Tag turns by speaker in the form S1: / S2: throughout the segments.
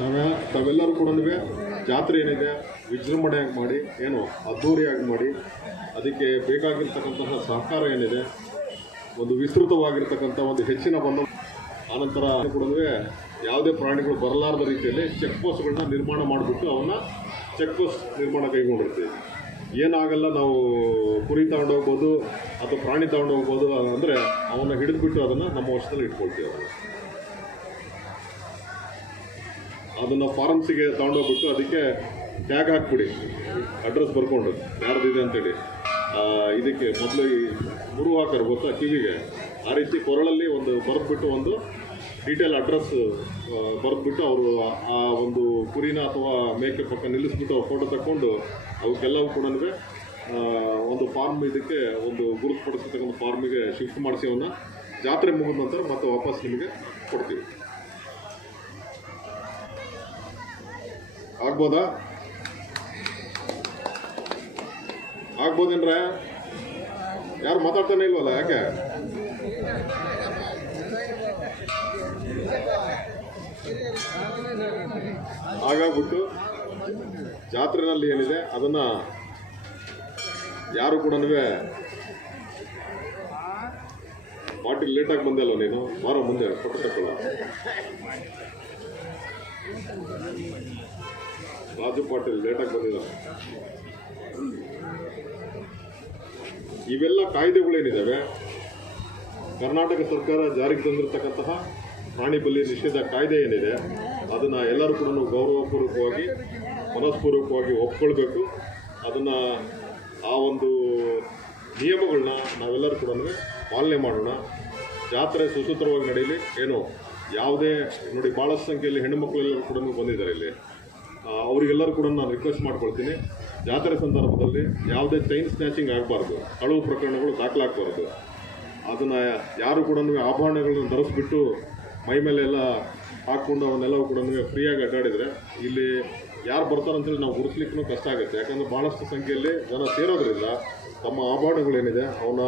S1: ನಾವೇ ತಾವೆಲ್ಲರೂ ಕೂಡ ಜಾತ್ರೆ ಏನಿದೆ, ವಿಜೃಂಭಣೆಯಾಗಿ ಮಾಡಿ, ಏನು ಅದ್ಧೂರಿಯಾಗಿ ಮಾಡಿ, ಅದಕ್ಕೆ ಬೇಕಾಗಿರ್ತಕ್ಕಂತಹ ಸಹಕಾರ ಏನಿದೆ, ಒಂದು ವಿಸ್ತೃತವಾಗಿರ್ತಕ್ಕಂಥ ಒಂದು ಹೆಚ್ಚಿನ ಬಂದ ಆನಂತರ ಕೂಡ ಯಾವುದೇ ಪ್ರಾಣಿಗಳು ಬರಲಾರದ ರೀತಿಯಲ್ಲಿ ಚೆಕ್ ಪೋಸ್ಟ್ಗಳನ್ನ ನಿರ್ಮಾಣ ಮಾಡಿಬಿಟ್ಟು ಅವನ್ನ ಚೆಕ್ ಪೋಸ್ಟ್ ನಿರ್ಮಾಣ ಕೈಗೊಂಡಿರ್ತೀವಿ. ಏನಾಗಲ್ಲ ನಾವು ಕುರಿ ತಗೊಂಡೋಗ್ಬೋದು ಅಥವಾ ಪ್ರಾಣಿ ತಗೊಂಡೋಗ್ಬೋದು ಅಂದರೆ ಅವನ್ನ ಹಿಡಿದ್ಬಿಟ್ಟು ಅದನ್ನು ನಮ್ಮ ವರ್ಷದಲ್ಲಿ ಇಟ್ಕೊಳ್ತೀವಿ ಅದನ್ನು ಫಾರ್ಮ್ಸಿಗೆ ತಗೊಂಡೋಗ್ಬಿಟ್ಟು ಅದಕ್ಕೆ ಟ್ಯಾಗ್ ಹಾಕ್ಬಿಡಿ. ಅಡ್ರೆಸ್ ಬರ್ಕೊಂಡು ಯಾರ್ದಿದೆ ಅಂತೇಳಿ. ಇದಕ್ಕೆ ಮೊದಲು ಈ ಗುರು ಹಾಕರ್ ಗೊತ್ತಾ ಕಿವಿಗೆ? ಆ ರೀತಿ ಕೊರಳಲ್ಲಿ ಒಂದು ಬರೆದ್ಬಿಟ್ಟು ಒಂದು ಡೀಟೇಲ್ ಅಡ್ರೆಸ್ ಬರೆದ್ಬಿಟ್ಟು ಅವರು ಆ ಒಂದು ಕುರಿನ ಅಥವಾ ಮೇಕೆ ಪಕ್ಕ ನಿಲ್ಲಿಸ್ಬಿಟ್ಟು ಅವ್ರು ಫೋಟೋ ತಗೊಂಡು ಅವಕ್ಕೆಲ್ಲವೂ ಕೂಡ ಒಂದು ಫಾರ್ಮ್ ಇದಕ್ಕೆ ಒಂದು ಗುರುತುಪಡಿಸತಕ್ಕಂಥ ಫಾರ್ಮಿಗೆ ಶಿಫ್ಟ್ ಮಾಡಿಸಿ ಅವನ್ನ ಜಾತ್ರೆ ಮುಗಿದ ನಂತರ ಮತ್ತೆ ವಾಪಸ್ ನಿಮಗೆ ಕೊಡ್ತೀವಿ. ಆಗ್ಬೋದಾ? ಆಗ್ಬೋದೇನ್ರ? ಯಾರು ಮಾತಾಡ್ತಾನೆ ಇಲ್ವಲ್ಲ, ಯಾಕೆ? ಹಾಗಾಗ್ಬಿಟ್ಟು ಜಾತ್ರೆನಲ್ಲಿ ಏನಿದೆ, ಅದನ್ನ ಯಾರು ಕೂಡ ಪಾರ್ಟಿ ಲೇಟಾಗಿ ಅಲ್ವ ನೀನು? ಬಾರೋ ಮುಂದೆ ತಗೊಳ್ಳ ರಾಜು ಪಾಟೀಲ್ ಲೇಟಾಗಿ ಬಂದಿದ್ದಾರೆ. ಇವೆಲ್ಲ ಕಾಯ್ದೆಗಳೇನಿದ್ದಾವೆ ಕರ್ನಾಟಕ ಸರ್ಕಾರ ಜಾರಿಗೆ ತಂದಿರತಕ್ಕಂತಹ ಪ್ರಾಣಿ ಬಲಿ ನಿಷೇಧ ಕಾಯ್ದೆ ಏನಿದೆ, ಅದನ್ನು ಎಲ್ಲರೂ ಕೂಡ ಗೌರವಪೂರ್ವಕವಾಗಿ, ಮನಸ್ಪೂರ್ವಕವಾಗಿ ಒಪ್ಕೊಳ್ಬೇಕು. ಅದನ್ನು ಆ ಒಂದು ನಿಯಮಗಳನ್ನ ನಾವೆಲ್ಲರೂ ಕೂಡ ಪಾಲನೆ ಮಾಡೋಣ. ಜಾತ್ರೆ ಸುಸೂತ್ರವಾಗಿ ನಡೆಯಲಿ, ಏನು ಯಾವುದೇ, ನೋಡಿ ಭಾಳಷ್ಟು ಸಂಖ್ಯೆಯಲ್ಲಿ ಹೆಣ್ಣುಮಕ್ಕಳೆಲ್ಲರೂ ಕೂಡ ಬಂದಿದ್ದಾರೆ ಇಲ್ಲಿ. ಅವರಿಗೆಲ್ಲರೂ ಕೂಡ ನಾನು ರಿಕ್ವೆಸ್ಟ್ ಮಾಡ್ಕೊಳ್ತೀನಿ. ಜಾತ್ರೆ ಸಂದರ್ಭದಲ್ಲಿ ಯಾವುದೇ ಚೈನ್ ಸ್ನ್ಯಾಚಿಂಗ್ ಆಗಬಾರ್ದು. ಕಳುವು ಪ್ರಕರಣಗಳು ದಾಖಲಾಗಬಾರ್ದು. ಅದನ್ನು ಯಾರು ಕೂಡ ಆಭರಣಗಳನ್ನ ಧರಿಸ್ಬಿಟ್ಟು ಮೈ ಮೇಲೆ ಎಲ್ಲ ಹಾಕ್ಕೊಂಡು ಅವನ್ನೆಲ್ಲವೂ ಕೂಡ ಫ್ರೀಯಾಗಿ ಅಡ್ಡಾಡಿದರೆ ಇಲ್ಲಿ ಯಾರು ಬರ್ತಾರೆ ಅಂತೇಳಿ ನಾವು ಗುರುತಿಸ್ಲಿಕ್ಕೂ ಕಷ್ಟ ಆಗುತ್ತೆ. ಯಾಕಂದರೆ ಭಾಳಷ್ಟು ಸಂಖ್ಯೆಯಲ್ಲಿ ಜನ ಸೇರೋದ್ರಿಂದ ತಮ್ಮ ಆಭರಣಗಳೇನಿದೆ ಅವನ್ನ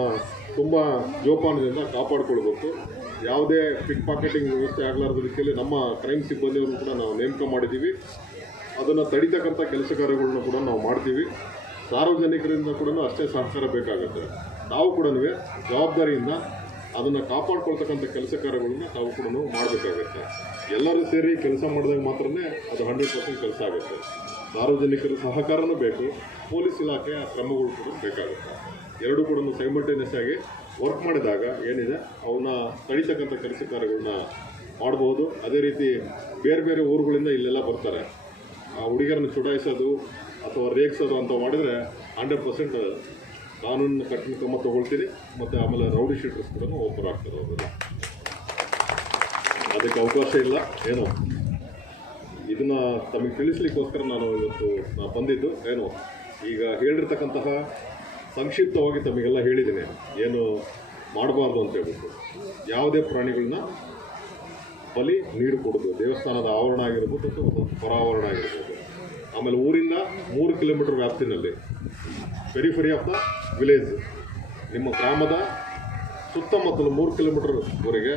S1: ತುಂಬ ಜೋಪಾನದಿಂದ ಕಾಪಾಡಿಕೊಳ್ಬೇಕು. ಯಾವುದೇ ಪಿಕ್ ಪಾಕೆಟಿಂಗ್ ವ್ಯವಸ್ಥೆ ಆಗಲಾರದ ರೀತಿಯಲ್ಲಿ ನಮ್ಮ ಕ್ರೈಮ್ ಸಿಬ್ಬಂದಿಯವರು ಕೂಡ ನಾವು ನೇಮಕ ಮಾಡಿದ್ದೀವಿ. ಅದನ್ನು ತಡಿತಕ್ಕಂಥ ಕೆಲಸ ಕಾರ್ಯಗಳನ್ನ ಕೂಡ ನಾವು ಮಾಡ್ತೀವಿ. ಸಾರ್ವಜನಿಕರಿಂದ ಕೂಡ ಅಷ್ಟೇ ಸಹಕಾರ ಬೇಕಾಗುತ್ತೆ. ನಾವು ಕೂಡ ಜವಾಬ್ದಾರಿಯಿಂದ ಅದನ್ನು ಕಾಪಾಡ್ಕೊಳ್ತಕ್ಕಂಥ ಕೆಲಸ ಕಾರ್ಯಗಳನ್ನ ನಾವು ಕೂಡ ಮಾಡಬೇಕಾಗುತ್ತೆ. ಎಲ್ಲರೂ ಸೇರಿ ಕೆಲಸ ಮಾಡಿದಾಗ ಮಾತ್ರ ಅದು ಹಂಡ್ರೆಡ್ ಪರ್ಸೆಂಟ್ ಕೆಲಸ ಆಗುತ್ತೆ. ಸಾರ್ವಜನಿಕರ ಸಹಕಾರನೂ ಬೇಕು. ಪೊಲೀಸ್ ಇಲಾಖೆಯ ಕ್ರಮಗಳು ಕೂಡ ಬೇಕಾಗುತ್ತೆ. ಎರಡೂ ಕೂಡ ಸೈಮಲ್ಟೇನಿಯಸ್ ಆಗಿ ವರ್ಕ್ ಮಾಡಿದಾಗ ಏನಿದೆ, ಅವನ್ನ ತಡಿತಕ್ಕಂಥ ಕೆಲಸ ಕಾರ್ಯಗಳನ್ನ ಮಾಡ್ಬೋದು ಅದೇ ರೀತಿ ಬೇರೆ ಬೇರೆ ಊರುಗಳಿಂದ ಇಲ್ಲೆಲ್ಲ ಬರ್ತಾರೆ. ಹುಡುಗಿಯರನ್ನು ಚುಡಾಯಿಸೋದು ಅಥವಾ ರೇಗಿಸೋದು ಅಂತ ಮಾಡಿದರೆ ಹಂಡ್ರೆಡ್ ಪರ್ಸೆಂಟ್ ಕಾನೂನು ಕಠಿಣ ಕ್ರಮ ತೊಗೊಳ್ತೀರಿ ಮತ್ತು ಆಮೇಲೆ ರೌಡಿ ಶೀಟರ್ಸ್ ಕೂಡ ಓಪನ್ ಆಗ್ತಾರೆ ಅವರೆಲ್ಲ ಅದಕ್ಕೆ ಅವಕಾಶ ಇಲ್ಲ. ಏನು? ಇದನ್ನು ತಮಗೆ ತಿಳಿಸ್ಲಿಕ್ಕೋಸ್ಕರ ನಾನು ಇವತ್ತು ನಾನು ಬಂದಿದ್ದು. ಏನು? ಈಗ ಹೇಳಿರ್ತಕ್ಕಂತಹ ಸಂಕ್ಷಿಪ್ತವಾಗಿ ತಮಗೆಲ್ಲ ಹೇಳಿದ್ದೀನಿ. ಏನು ಮಾಡಬಾರ್ದು ಅಂತ ಹೇಳ್ಬಿಟ್ಟು. ಯಾವುದೇ ಪ್ರಾಣಿಗಳನ್ನ ಬಲಿ ನೀಡಿಕೊಡೋದು ದೇವಸ್ಥಾನದ ಆವರಣ ಆಗಿರ್ಬೋದು ಅಥವಾ ಹೊರಾವರಣ ಆಗಿರ್ಬೋದು. ಆಮೇಲೆ ಊರಿಂದ ಮೂರು ಕಿಲೋಮೀಟರ್ ವ್ಯಾಪ್ತಿನಲ್ಲಿ ಪೆರಿಫರಿ ಆಫ್ ದ ವಿಲೇಜ್ ನಿಮ್ಮ ಗ್ರಾಮದ ಸುತ್ತಮುತ್ತಲು ಮೂರು ಕಿಲೋಮೀಟರ್ವರೆಗೆ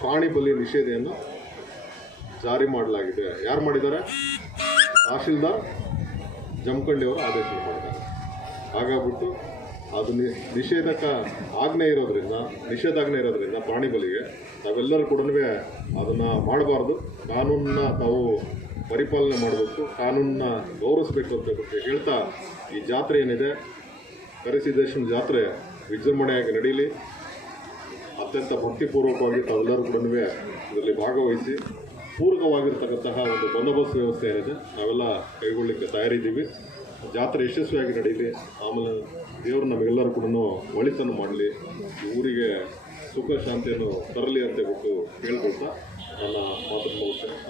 S1: ಪ್ರಾಣಿ ಬಲಿ ನಿಷೇಧೆಯನ್ನು ಜಾರಿ ಮಾಡಲಾಗಿದೆ. ಯಾರು ಮಾಡಿದ್ದಾರೆ? ತಹಶೀಲ್ದಾರ್ ಜಮಖಂಡಿಯವರು ಆದೇಶ ಮಾಡಿದ್ದಾರೆ. ಹಾಗಾಗ್ಬಿಟ್ಟು ಅದು ನಿಷೇಧಕ ಆಜ್ಞೆ ಇರೋದ್ರಿಂದ, ನಿಷೇಧಾಜ್ಞೆ ಇರೋದ್ರಿಂದ ಪ್ರಾಣಿ ಬಲಿಗೆ ನಾವೆಲ್ಲರೂ ಕೂಡ ಅದನ್ನು ಮಾಡಬಾರ್ದು. ಕಾನೂನನ್ನ ತಾವು ಪರಿಪಾಲನೆ ಮಾಡಬೇಕು, ಕಾನೂನನ್ನ ಗೌರವಿಸಬೇಕು ಅಂತ ಬಗ್ಗೆ ಹೇಳ್ತಾ ಈ ಜಾತ್ರೆ ಏನಿದೆ ಕರಿಸಿದ್ದೇಶ್ವರ ಜಾತ್ರೆ ವಿಜೃಂಭಣೆಯಾಗಿ ನಡೀಲಿ. ಅತ್ಯಂತ ಭಕ್ತಿಪೂರ್ವಕವಾಗಿ ತಾವೆಲ್ಲರೂ ಕೂಡ ಇದರಲ್ಲಿ ಭಾಗವಹಿಸಿ ಪೂರಕವಾಗಿರ್ತಕ್ಕಂತಹ ಒಂದು ಬಂದೋಬಸ್ತ್ ವ್ಯವಸ್ಥೆ ಏನಿದೆ, ನಾವೆಲ್ಲ ಕೈಗೊಳ್ಳಲಿಕ್ಕೆ ತಯಾರಿದ್ದೀವಿ. ಜಾತ್ರೆ ಯಶಸ್ವಿಯಾಗಿ ನಡೀಲಿ. ಆಮೇಲೆ ದೇವರು ನಮಗೆಲ್ಲರೂ ಕೂಡ ಒಳಿತನ್ನು ಮಾಡಲಿ. ಊರಿಗೆ ಸುಖ ಶಾಂತಿಯನ್ನು ತರಲಿ ಅಂತ ಹೇಳ್ಬಿಟ್ಟು ಕೇಳ್ಕೊಳ್ತಾ ನನ್ನ ಮಾತನ್ನು ಮುಗಿಸ್ತೇನೆ.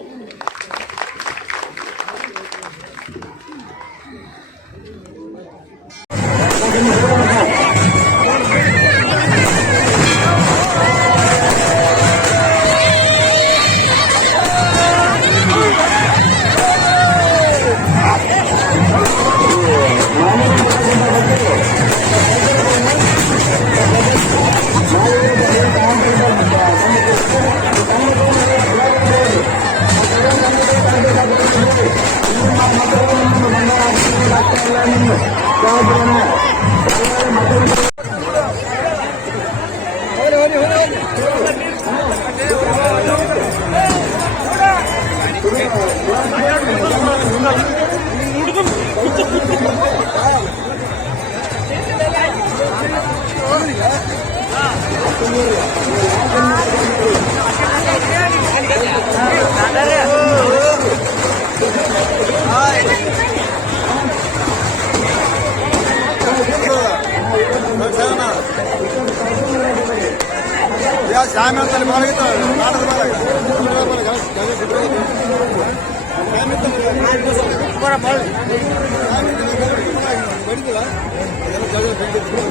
S2: ಸಾಯಂಕಾಲ ಬಾಲಾಗಿತ್ತು ನಾಡದ ಬಾಲಾಗ ಬಡಿದ ಎಲ್ಲ ಜಾಗ ಬೆಳೆದಿತ್ತು